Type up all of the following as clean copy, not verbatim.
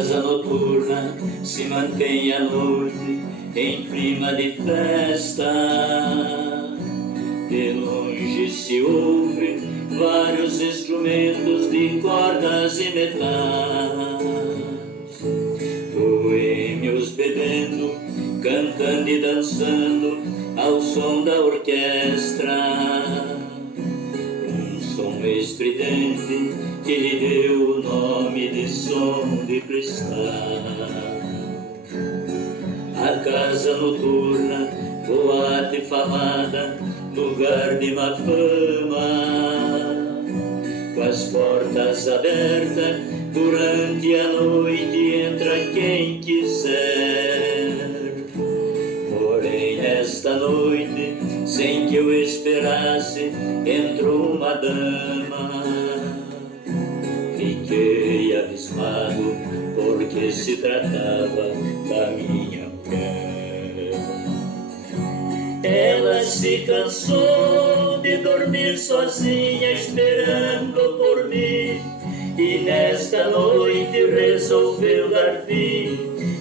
casa noturna se mantém à noite em clima de festa. De longe se ouve vários instrumentos de cordas e metais, boêmios bebendo, cantando e dançando ao som da orquestra. Um som estridente que lhe deu o nome de som de cristal. A casa noturna, boate falada, lugar de má fama, com as portas abertas durante a noite entra quem quiser. Porém nesta noite, sem que eu esperasse, entrou uma dama. Fiquei abismado, porque se tratava da minha mulher. Ela se cansou de dormir sozinha esperando por mim, e nesta noite resolveu dar fim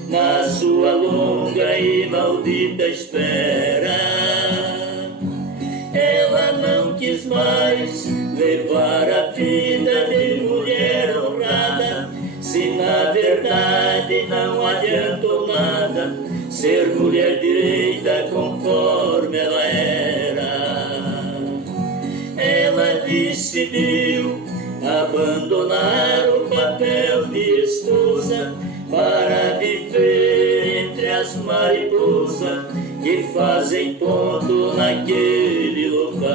na sua longa e maldita espera. Ela não quis mais levar a vida de mulher honrada, se na verdade não adiantou nada ser mulher direita conforme ela era. Ela decidiu abandonar o papel de esposa para viver entre as mariposas que fazem ponto naquele local.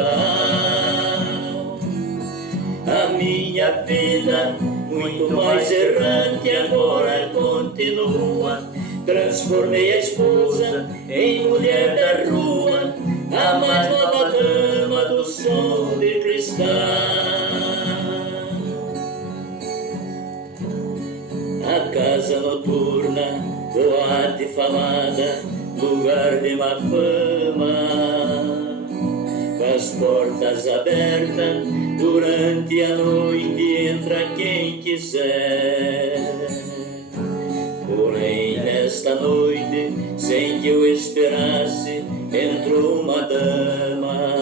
A minha vida, muito mais errante, agora continua. Transformei a esposa em mulher da rua, a mais nova dama do som de cristal. A casa noturna, boate falada, lugar de má fama, com as portas abertas durante a noite entra quem quiser. Porém nesta noite, sem que eu esperasse, entrou uma dama.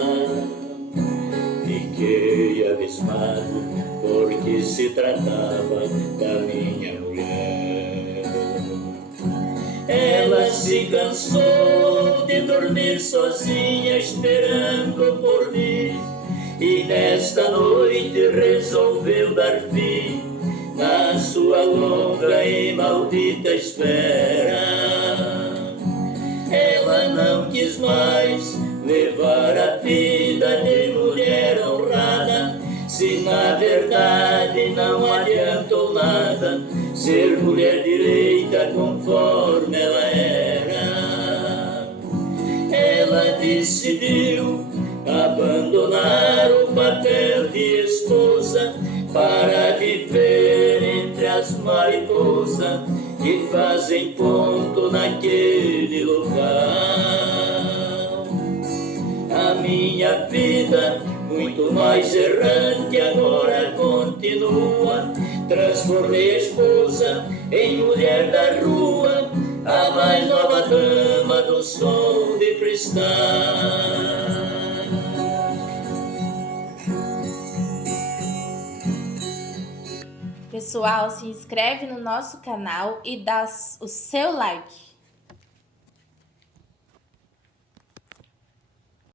Fiquei abismado, porque se tratava da minha mulher. Ela se cansou de dormir sozinha esperando por mim, e nesta noite resolveu dar fim na sua longa e maldita espera. Ela não quis mais levar a vida de mulher honrada, se na verdade não adiantou nada ser mulher direita conforme ela era. Ela decidiu abandonar o papel de esposa para viver entre as mariposas que fazem ponto naquele local. A minha vida, muito mais errante, agora continua. Transformei a esposa em mulher da rua, a mais nova dama do som de cristal. Pessoal, se inscreve no nosso canal e dá o seu like.